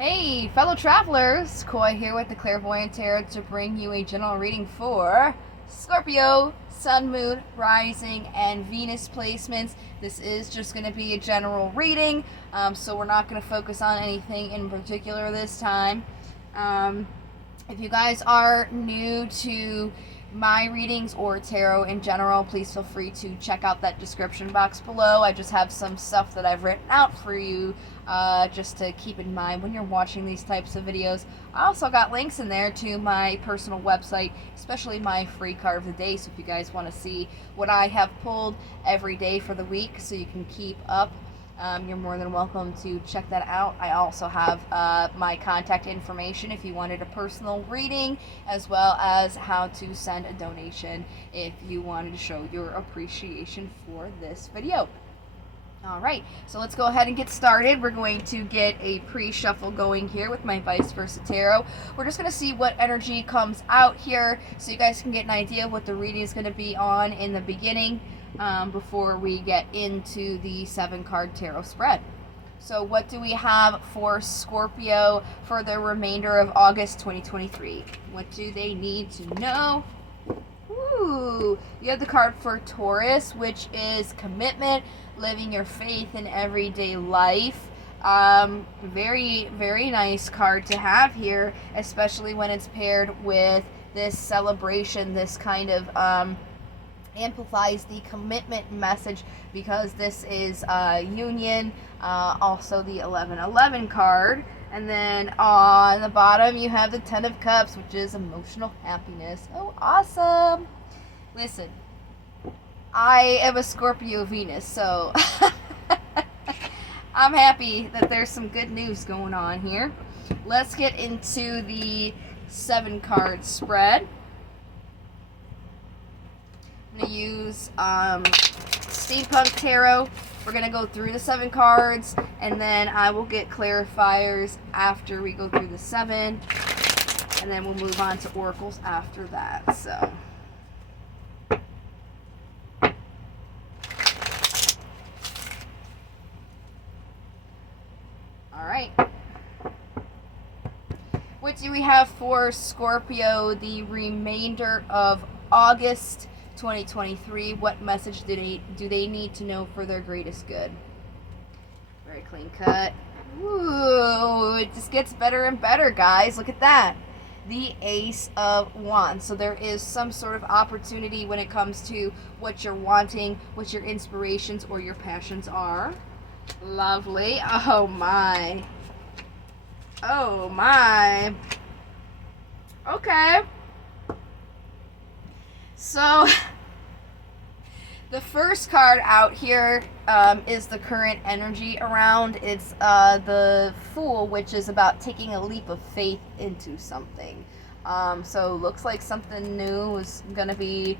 Hey, fellow travelers! Koi here with the Clairvoyant Tarot to bring you a general reading for Scorpio, Sun, Moon, Rising, and Venus placements. This is just going to be a general reading, so we're not going to focus on anything in particular this time. If you guys are new to my readings or tarot in general, please feel free to check out that description box below. I just have some stuff that I've written out for you just to keep in mind when you're watching these types of videos. I also got links in there to my personal website, especially my free card of the day, so if you guys want to see what I have pulled every day for the week so you can keep up, you're more than welcome to check that out. I also have my contact information if you wanted a personal reading, as well as how to send a donation if you wanted to show your appreciation for this video. Alright, so let's go ahead and get started. We're going to get a pre-shuffle going here with my Vice Versa Tarot. We're just going to see what energy comes out here so you guys can get an idea of what the reading is going to be on in the beginning. Before we get into the 7-card tarot spread. So what do we have for Scorpio for the remainder of August 2023? What do they need to know? Ooh, you have the card for Taurus, which is commitment, living your faith in everyday life. Very, very nice card to have here, especially when it's paired with this celebration, this kind of amplifies the commitment message because this is union, also the 1111 card, and then on the bottom you have the 10 of Cups, which is emotional happiness. Oh, awesome. Listen, I am a Scorpio Venus, so I'm happy that there's some good news going on here. Let's get into the 7-card spread. I'm going to use Steampunk Tarot. We're going to go through the 7 cards, and then I will get clarifiers after we go through the 7, and then we'll move on to oracles after that. So, alright. What do we have for Scorpio the remainder of August 2023? What message do they need to know for their greatest good? Very clean cut. Ooh, it just gets better and better, guys. Look at that. The Ace of Wands. So there is some sort of opportunity when it comes to what you're wanting, what your inspirations or your passions are. Lovely. Oh my. Oh my. Okay. So, the first card out here is the current energy around. It's the Fool, which is about taking a leap of faith into something. So, looks like something new is going to be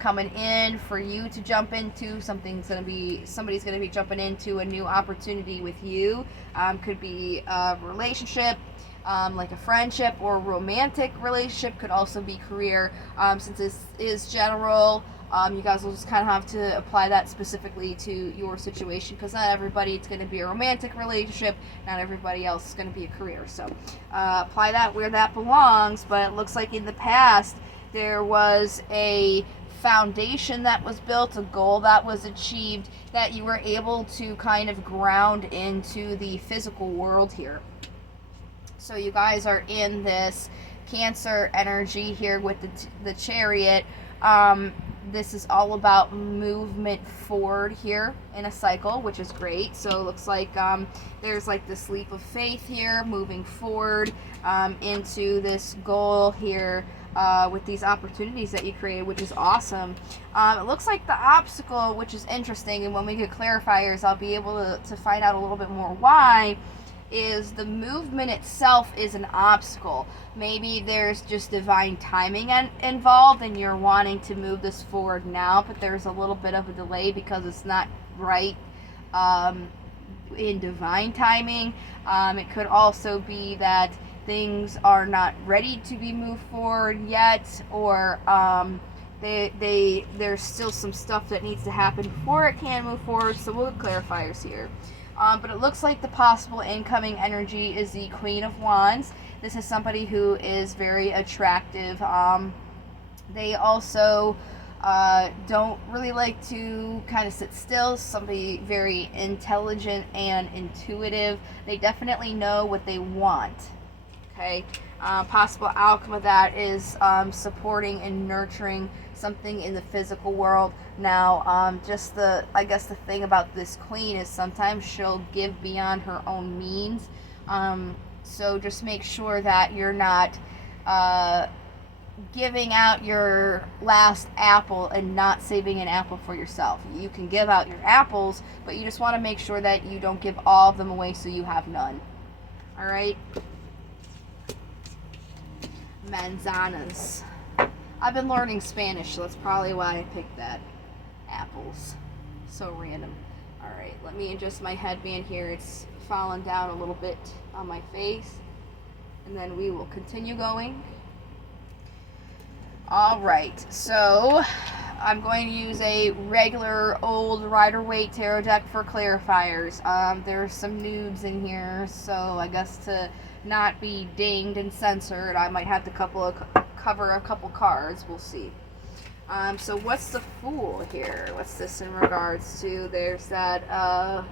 coming in for you to jump into. Somebody's going to be jumping into a new opportunity with you. Could be a relationship. Like a friendship or romantic relationship, could also be career. Since this is general, you guys will just kind of have to apply that specifically to your situation, because not everybody it's going to be a romantic relationship, not everybody else is going to be a career. So apply that where that belongs. But it looks like in the past there was a foundation that was built, a goal that was achieved, that you were able to kind of ground into the physical world here. So you guys are in this Cancer energy here with the Chariot. This is all about movement forward here in a cycle, which is great. So it looks like there's like this leap of faith here, moving forward into this goal here with these opportunities that you created, which is awesome. It looks like the obstacle, which is interesting, and when we get clarifiers, I'll be able to find out a little bit more why, is the movement itself is an obstacle. Maybe there's just divine timing involved and you're wanting to move this forward now, but there's a little bit of a delay because it's not right in divine timing. It could also be that things are not ready to be moved forward yet, or there's still some stuff that needs to happen before it can move forward. So we'll have clarifiers here. But it looks like the possible incoming energy is the Queen of Wands. This is somebody who is very attractive. They also don't really like to kind of sit still. Somebody very intelligent and intuitive. They definitely know what they want. Okay. Possible outcome of that is supporting and nurturing something in the physical world. Now, I guess the thing about this queen is sometimes she'll give beyond her own means. So just make sure that you're not giving out your last apple and not saving an apple for yourself. You can give out your apples, but you just want to make sure that you don't give all of them away so you have none. All right. Manzanas. I've been learning Spanish, so that's probably why I picked that. Apples. So random. Alright, let me adjust my headband here. It's fallen down a little bit on my face. And then we will continue going. Alright, so I'm going to use a regular old Rider-Waite tarot deck for clarifiers. There's some nudes in here, so I guess to not be dinged and censored, I might have to cover a couple cards. We'll see. So what's the Fool here? What's this in regards to? There's that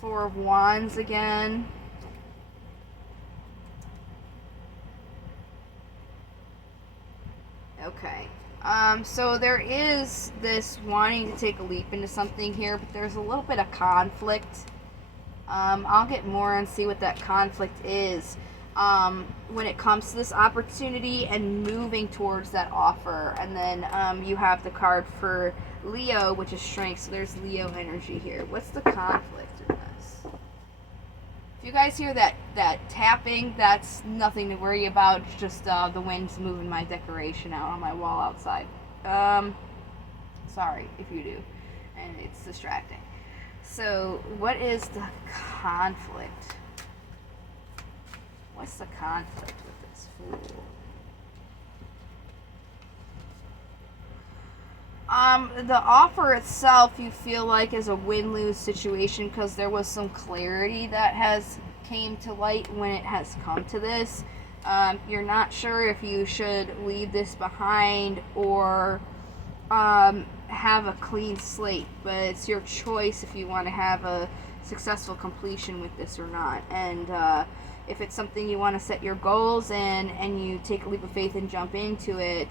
Four of Wands again. Okay. So there is this wanting to take a leap into something here, but there's a little bit of conflict. I'll get more and see what that conflict is when it comes to this opportunity and moving towards that offer. And then you have the card for Leo, which is strength. So there's Leo energy here. What's the conflict in this? If you guys hear that tapping, that's nothing to worry about. It's just the wind's moving my decoration out on my wall outside. Sorry if you do, and it's distracting. So, what is the conflict? What's the conflict with this Fool? The offer itself, you feel like, is a win-lose situation because there was some clarity that has came to light when it has come to this. You're not sure if you should leave this behind or have a clean slate, but it's your choice if you want to have a successful completion with this or not. And if it's something you want to set your goals in and you take a leap of faith and jump into it,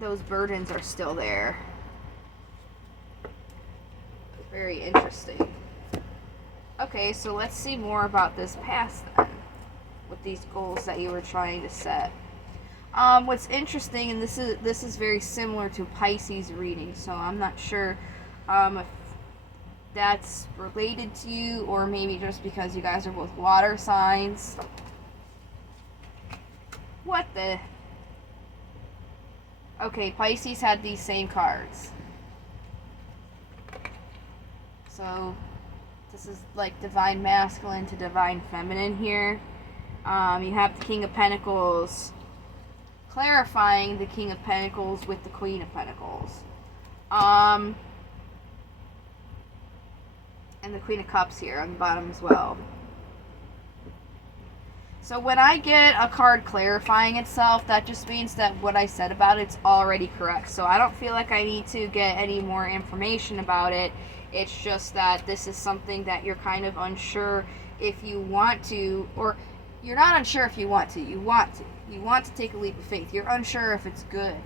those burdens are still there. Very interesting. Okay, so let's see more about this past then, with these goals that you were trying to set. What's interesting, and this is very similar to Pisces reading, so I'm not sure if that's related to you or maybe just because you guys are both water signs. What the? Okay, Pisces had these same cards. So this is like divine masculine to divine feminine here. You have the King of Pentacles clarifying the King of Pentacles with the Queen of Pentacles. And the Queen of Cups here on the bottom as well. So when I get a card clarifying itself, that just means that what I said about it's already correct. So I don't feel like I need to get any more information about it. It's just that this is something that you're kind of unsure if you want to, or you're not unsure if you want to. You want to. You want to take a leap of faith. You're unsure if it's good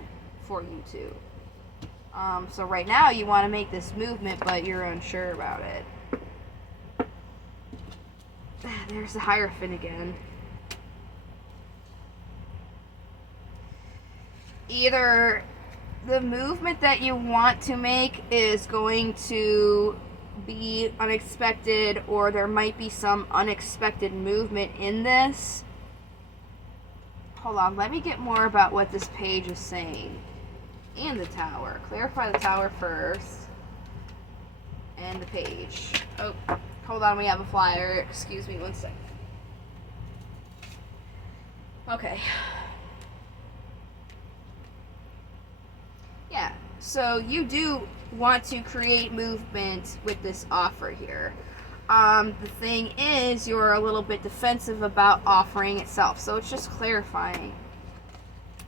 for you to. So right now you want to make this movement, but you're unsure about it. There's the Hierophant again. Either the movement that you want to make is going to be unexpected, or there might be some unexpected movement in this. Hold on, let me get more about what this page is saying. And the Tower. Clarify the Tower first. And the page. Oh, hold on, we have a flyer. Excuse me 1 second. Okay. Yeah, so you do want to create movement with this offer here. The thing is, you're a little bit defensive about offering itself. So it's just clarifying.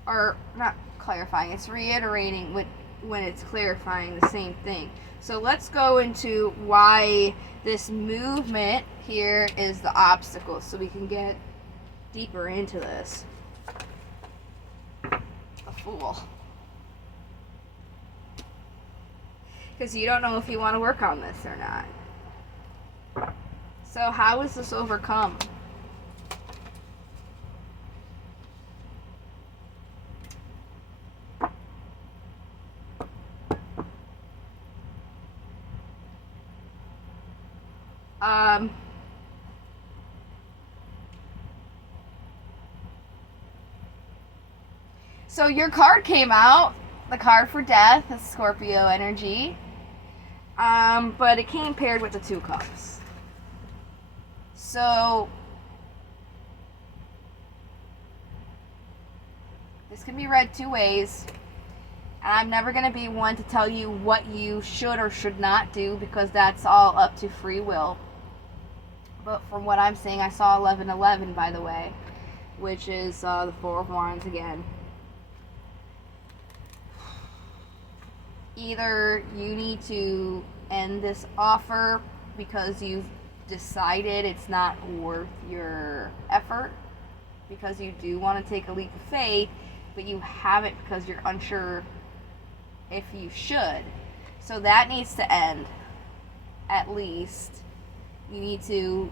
Or not clarifying, it's reiterating when it's clarifying the same thing. So let's go into why this movement here is the obstacle so we can get deeper into this. A Fool. Because you don't know if you want to work on this or not. So how is this overcome? So your card came out, the card for death, the Scorpio energy, but it came paired with the 2 cups. So this can be read 2 ways. I'm never going to be one to tell you what you should or should not do because that's all up to free will. But from what I'm seeing, I saw 1111, by the way, which is the 4 of Wands again. Either you need to end this offer because you've decided it's not worth your effort, because you do want to take a leap of faith, but you haven't because you're unsure if you should. So that needs to end. At least you need to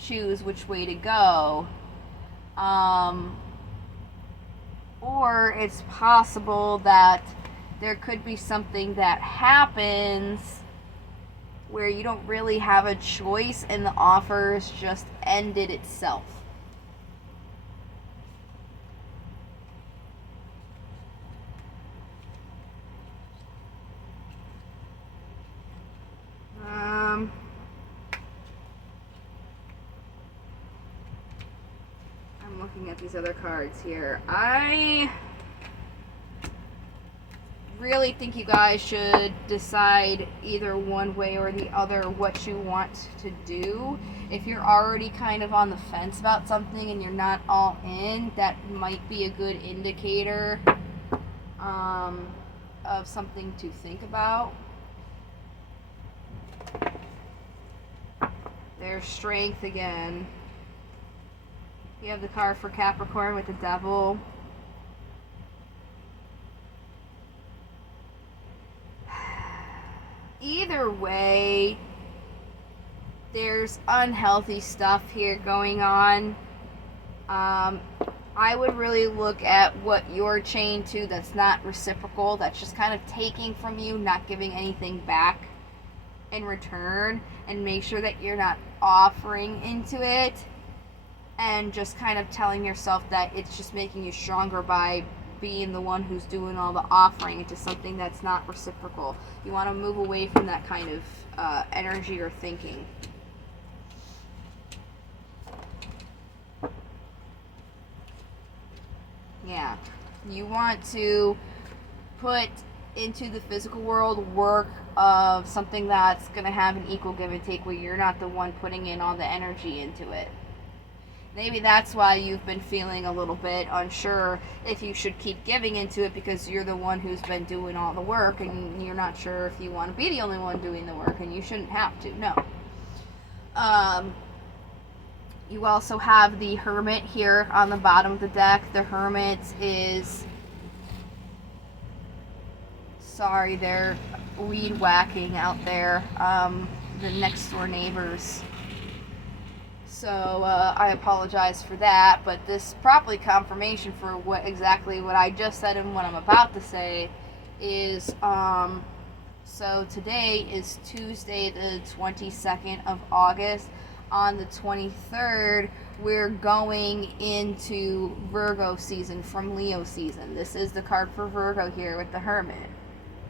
choose which way to go. Or it's possible that there could be something that happens where you don't really have a choice and the offer's just ended itself. I'm looking at these other cards here. I really think you guys should decide either one way or the other what you want to do. If you're already kind of on the fence about something and you're not all in, that might be a good indicator of something to think about. There's Strength again. You have the card for Capricorn with the Devil. Either way, there's unhealthy stuff here going on. I would really look at what you're chained to that's not reciprocal, that's just kind of taking from you, not giving anything back in return, and make sure that you're not offering into it and just kind of telling yourself that it's just making you stronger by being the one who's doing all the offering into something that's not reciprocal. You want to move away from that kind of energy or thinking. Yeah, you want to put into the physical world work of something that's going to have an equal give and take, where you're not the one putting in all the energy into it. Maybe that's why you've been feeling a little bit unsure if you should keep giving into it, because you're the one who's been doing all the work and you're not sure if you want to be the only one doing the work, and you shouldn't have to. No. You also have the Hermit here on the bottom of the deck. The Hermit is... Sorry, they're weed whacking out there. The next door neighbors. So I apologize for that, but this probably confirmation for what I just said and what I'm about to say is, so today is Tuesday the 22nd of August. On the 23rd, we're going into Virgo season from Leo season. This is the card for Virgo here with the Hermit.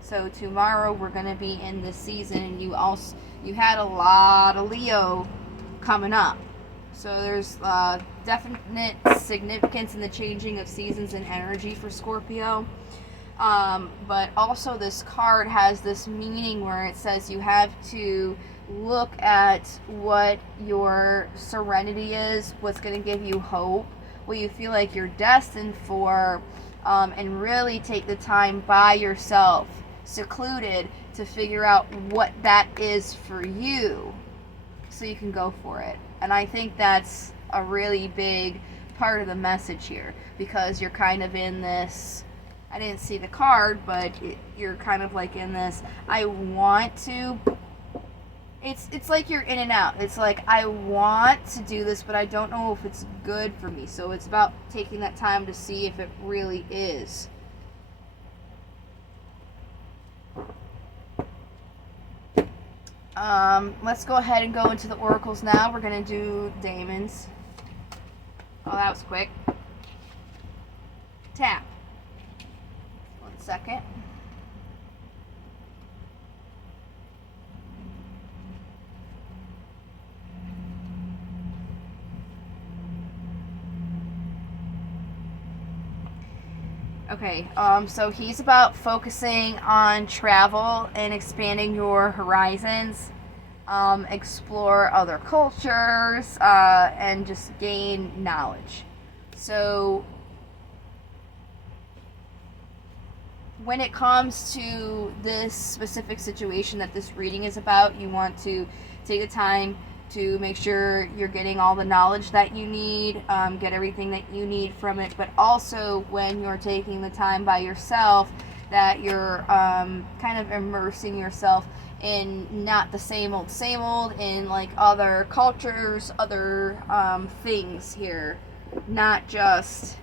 So tomorrow we're going to be in this season, and you had a lot of Leo coming up. So there's definite significance in the changing of seasons and energy for Scorpio. But also this card has this meaning where it says you have to look at what your serenity is, what's going to give you hope, what you feel like you're destined for, and really take the time by yourself, secluded, to figure out what that is for you so you can go for it. And I think that's a really big part of the message here, because you're kind of in this, I didn't see the card, but you're kind of like in this, I want to, it's like you're in and out. It's like, I want to do this, but I don't know if it's good for me. So it's about taking that time to see if it really is. Let's go ahead and go into the oracles now. We're going to do Damon's. Oh, that was quick. Tap. 1 second. Okay, so he's about focusing on travel and expanding your horizons, explore other cultures, and just gain knowledge. So when it comes to this specific situation that this reading is about, you want to take the time to make sure you're getting all the knowledge that you need, get everything that you need from it, but also when you're taking the time by yourself, that you're kind of immersing yourself in not the same old, in like other cultures, other things here, not just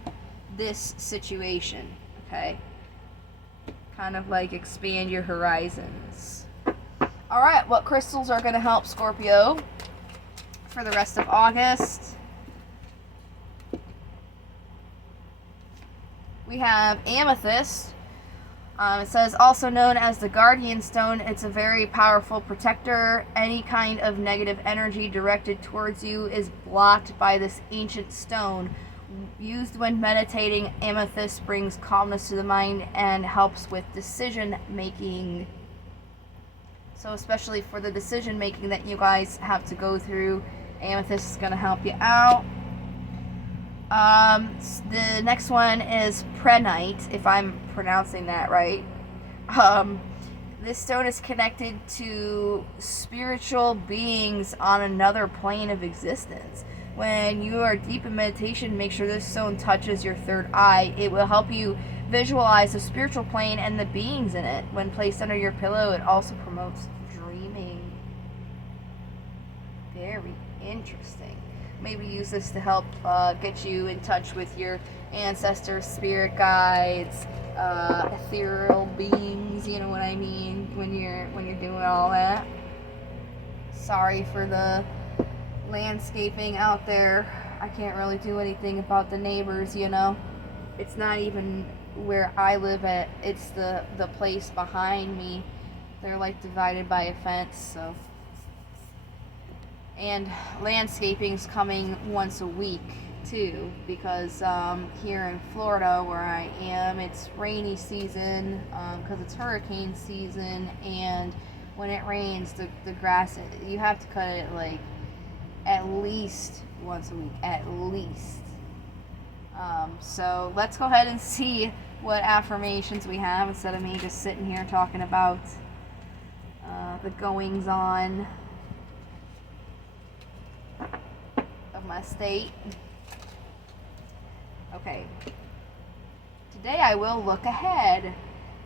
this situation, okay? Kind of like expand your horizons. All right, what crystals are going to help Scorpio for the rest of August? We have amethyst. It says, also known as the guardian stone, it's a very powerful protector. Any kind of negative energy directed towards you is blocked by this ancient stone. Used when meditating, amethyst brings calmness to the mind and helps with decision making. So especially for the decision making that you guys have to go through, amethyst is going to help you out. The next one is prehnite, if I'm pronouncing that right. This stone is connected to spiritual beings on another plane of existence. When you are deep in meditation, make sure this stone touches your third eye. It will help you visualize the spiritual plane and the beings in it. When placed under your pillow, it also promotes dreaming. Very interesting. Maybe use this to help get you in touch with your ancestors, spirit guides, ethereal beings. You know what I mean when you're doing all that. Sorry for the landscaping out there. I can't really do anything about the neighbors. You know, it's not even where I live at. It's the place behind me. They're like divided by a fence. So. And landscaping's coming once a week too, because here in Florida where I am, it's rainy season, because it's hurricane season, and when it rains, the grass, you have to cut it like at least once a week, at least. So let's go ahead and see what affirmations we have, instead of me just sitting here talking about the goings on of my state. Okay. Today I will look ahead.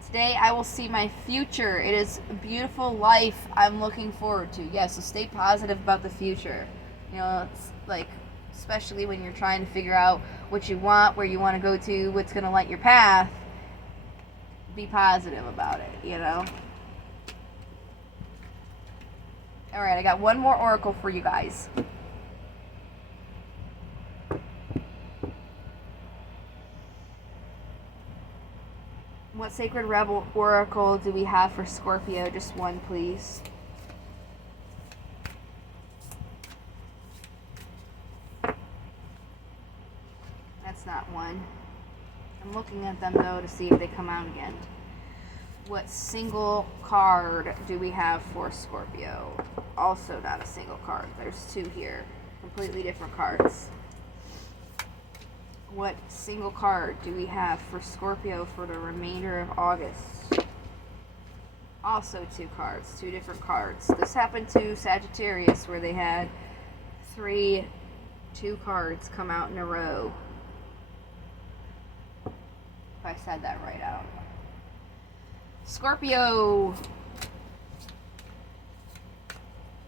Today I will see my future. It is a beautiful life I'm looking forward to. Yes, so stay positive about the future. You know, it's like, especially when you're trying to figure out what you want, where you want to go to, what's going to light your path. Be positive about it, you know. Alright, I got one more oracle for you guys. What sacred rebel oracle do we have for Scorpio? Just one, please. That's not one. I'm looking at them though to see if they come out again. What single card do we have for Scorpio? Also not a single card. There's two here. Completely different cards. What single card do we have for Scorpio for the remainder of August? Also two cards. Two different cards. This happened to Sagittarius where they had two cards come out in a row. If I said that right, I don't know. Scorpio,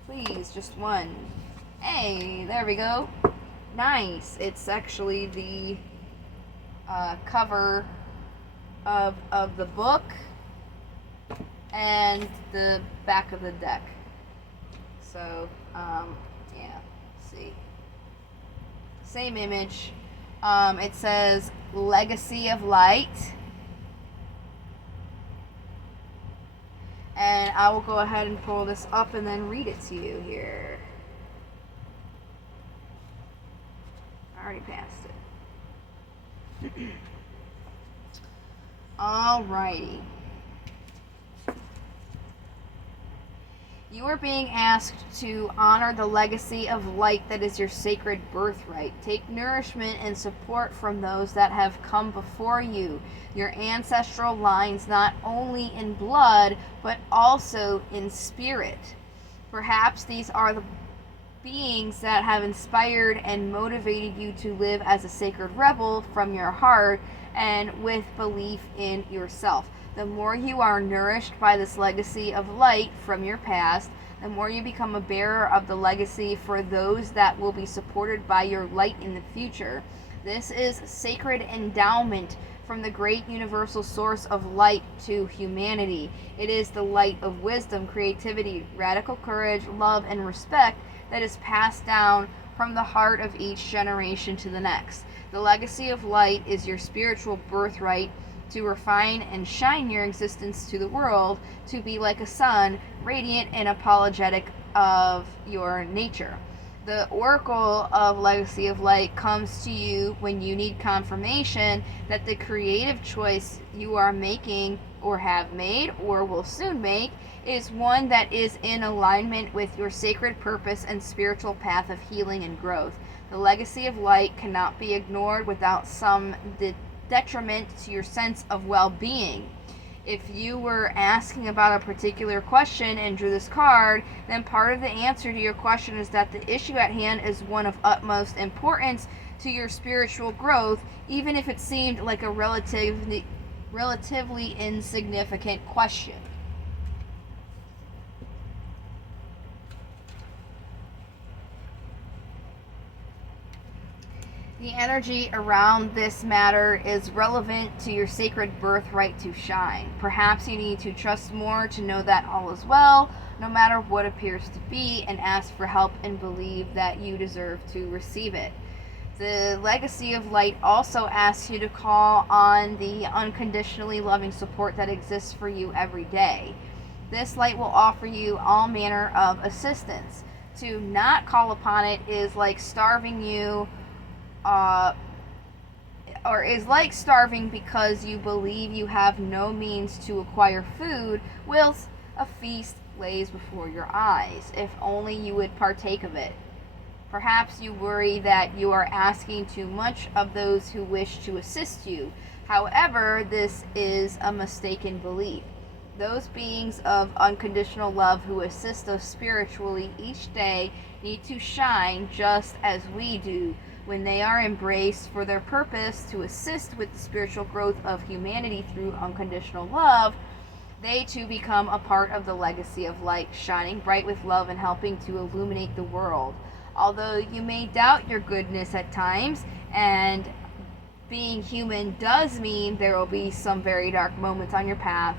please, just one. Hey, there we go. Nice. It's actually the cover of the book and the back of the deck. So, yeah, see. Same image. It says Legacy of Light. And I will go ahead and pull this up and then read it to you here. I already passed it. Alrighty. You are being asked to honor the legacy of light that is your sacred birthright. Take nourishment and support from those that have come before you, your ancestral lines, not only in blood, but also in spirit. Perhaps these are the beings that have inspired and motivated you to live as a sacred rebel from your heart and with belief in yourself. The more you are nourished by this legacy of light from your past, the more you become a bearer of the legacy for those that will be supported by your light in the future. This is sacred endowment from the great universal source of light to humanity. It is the light of wisdom, creativity, radical courage, love, and respect that is passed down from the heart of each generation to the next. The legacy of light is your spiritual birthright to refine and shine your existence to the world, to be like a sun, radiant and apologetic of your nature. The oracle of Legacy of Light comes to you when you need confirmation that the creative choice you are making or have made or will soon make is one that is in alignment with your sacred purpose and spiritual path of healing and growth. The Legacy of Light cannot be ignored without some detriment to your sense of well-being. If you were asking about a particular question and drew this card, then part of the answer to your question is that the issue at hand is one of utmost importance to your spiritual growth, even if it seemed like a relatively insignificant question. The energy around this matter is relevant to your sacred birthright to shine. Perhaps you need to trust more to know that all is well, no matter what appears to be, and ask for help and believe that you deserve to receive it. The Legacy of Light also asks you to call on the unconditionally loving support that exists for you every day. This light will offer you all manner of assistance. To not call upon it is like starving you or is like starving because you believe you have no means to acquire food, whilst a feast lays before your eyes. If only you would partake of it. Perhaps you worry that you are asking too much of those who wish to assist you. However, this is a mistaken belief. Those beings of unconditional love who assist us spiritually each day need to shine just as we do. When they are embraced for their purpose to assist with the spiritual growth of humanity through unconditional love, they too become a part of the Legacy of Light, shining bright with love and helping to illuminate the world. Although you may doubt your goodness at times, and being human does mean there will be some very dark moments on your path,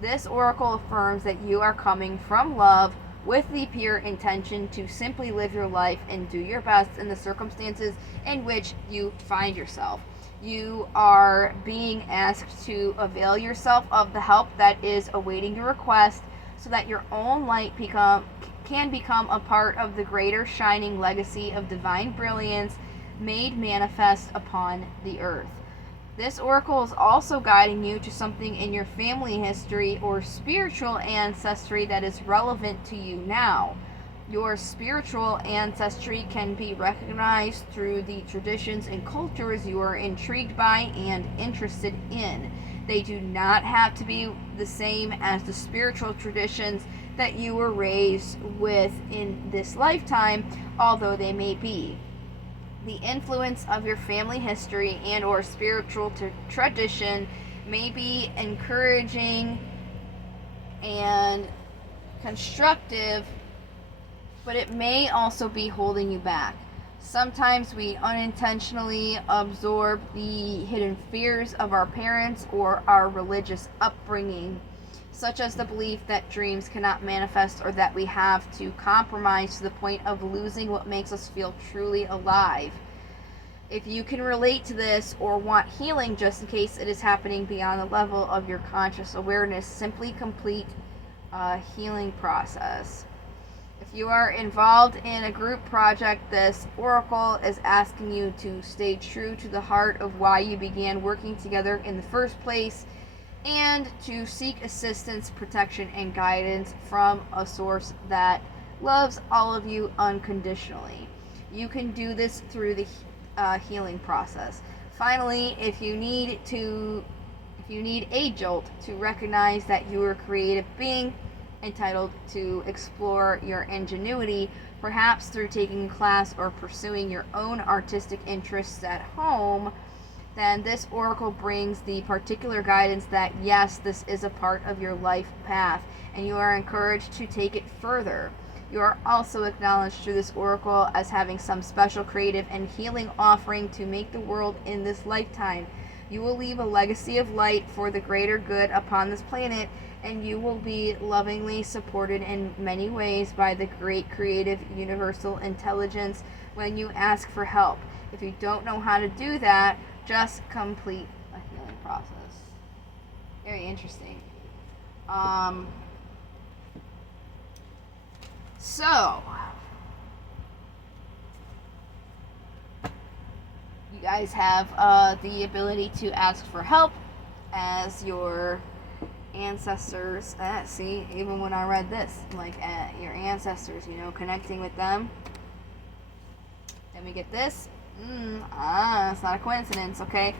this oracle affirms that you are coming from love with the pure intention to simply live your life and do your best in the circumstances in which you find yourself. You are being asked to avail yourself of the help that is awaiting your request so that your own light can become a part of the greater shining legacy of divine brilliance made manifest upon the earth. This oracle is also guiding you to something in your family history or spiritual ancestry that is relevant to you now. Your spiritual ancestry can be recognized through the traditions and cultures you are intrigued by and interested in. They do not have to be the same as the spiritual traditions that you were raised with in this lifetime, although they may be. The influence of your family history and or spiritual tradition may be encouraging and constructive, but it may also be holding you back. Sometimes we unintentionally absorb the hidden fears of our parents or our religious upbringing, such as the belief that dreams cannot manifest or that we have to compromise to the point of losing what makes us feel truly alive. If you can relate to this or want healing just in case it is happening beyond the level of your conscious awareness, simply complete a healing process. If you are involved in a group project, this oracle is asking you to stay true to the heart of why you began working together in the first place, and to seek assistance, protection, and guidance from a source that loves all of you unconditionally. You can do this through the healing process. Finally, if you need a jolt to recognize that you are a creative being entitled to explore your ingenuity, perhaps through taking a class or pursuing your own artistic interests at home, then this oracle brings the particular guidance that yes, this is a part of your life path, and you are encouraged to take it further. You are also acknowledged through this oracle as having some special creative and healing offering to make the world in this lifetime. You will leave a legacy of light for the greater good upon this planet, and you will be lovingly supported in many ways by the great creative universal intelligence when you ask for help. If you don't know how to do that, just complete a healing process. Very interesting. So, you guys have the ability to ask for help as your ancestors. See, even when I read this, like your ancestors, connecting with them. Then we get this. It's not a coincidence, okay?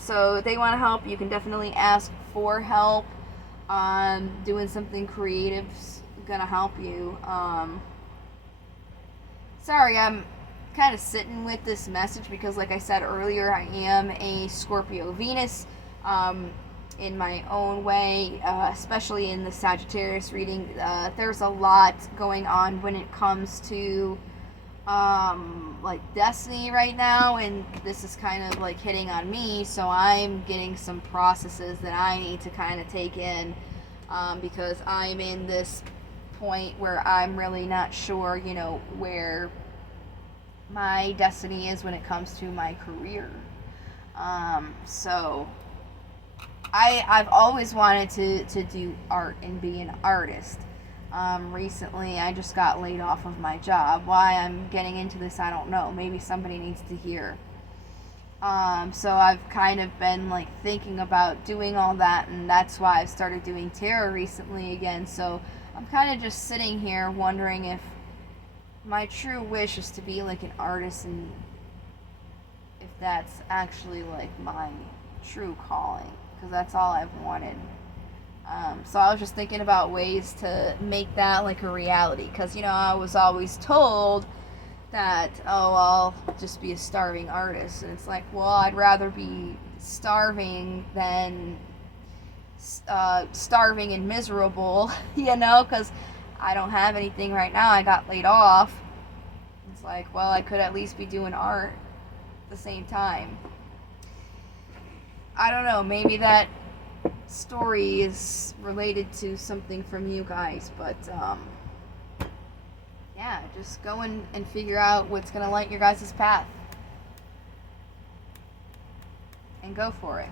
So they want to help. You can definitely ask for help. Doing something creative's gonna help you. Sorry, I'm kind of sitting with this message because, like I said earlier, I am a Scorpio Venus in my own way, especially in the Sagittarius reading. There's a lot going on when it comes to like destiny right now, and this is kind of like hitting on me, so I'm getting some processes that I need to kind of take in, because I'm in this point where I'm really not sure, where my destiny is when it comes to my career. So I've always wanted to do art and be an artist. Recently I just got laid off of my job. Why I'm getting into this, I don't know. Maybe somebody needs to hear. So I've kind of been like thinking about doing all that, and that's why I've started doing tarot recently again. So I'm kind of just sitting here wondering if my true wish is to be like an artist, and if that's actually like my true calling, because that's all I've wanted. So I was just thinking about ways to make that like a reality, because I was always told that, oh, I'll just be a starving artist, and it's like, well, I'd rather be starving than starving and miserable, because I don't have anything right now. I got laid off. It's like, well, I could at least be doing art at the same time. I don't know, maybe that story is related to something from you guys, but yeah, just go and figure out what's going to light your guys' path and go for it.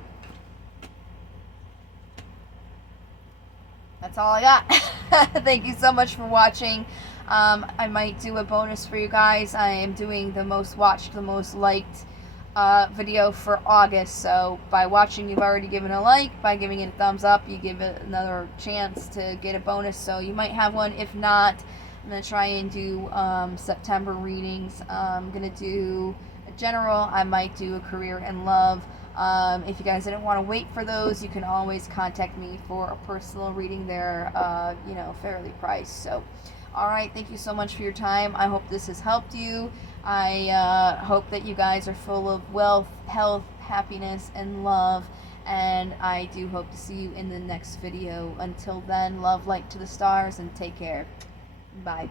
That's all I got. Thank you so much for watching. I might do a bonus for you guys. I am doing the most watched, the most liked video for August. So by watching, you've already given a like. By giving it a thumbs up, you give it another chance to get a bonus. So you might have one. If not, I'm going to try and do September readings. I'm going to do a general. I might do a career and love. If you guys didn't want to wait for those, you can always contact me for a personal reading. They're, fairly priced. So, all right, thank you so much for your time. I hope this has helped you. I hope that you guys are full of wealth, health, happiness, and love. And I do hope to see you in the next video. Until then, love, light to the stars, and take care. Bye.